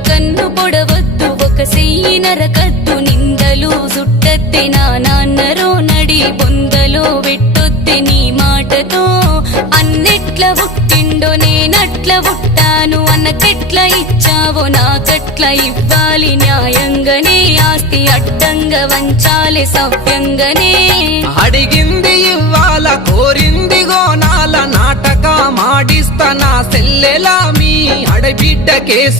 కన్ను పొడవద్దు ఒక సెయ్యి నరకద్దు నిందలు సుట్టద్దే నా నాన్నరో నడి బొందలో వెట్టొద్దే నీ మాటతో అన్నెట్ల పుట్టిండో నేనట్ల పుట్టాను అన్నకెట్ల ఇచ్చావో నాకట్ల ఇవ్వాలి న్యాయంగానే ఆస్తి అడ్డంగా వంచాలి సవ్యంగానే అడిగింది ఇవ్వాల కోరింది గోనాల నాటక మాడిస్తా నా సెల్లెలా మీ అడబిడ్డకే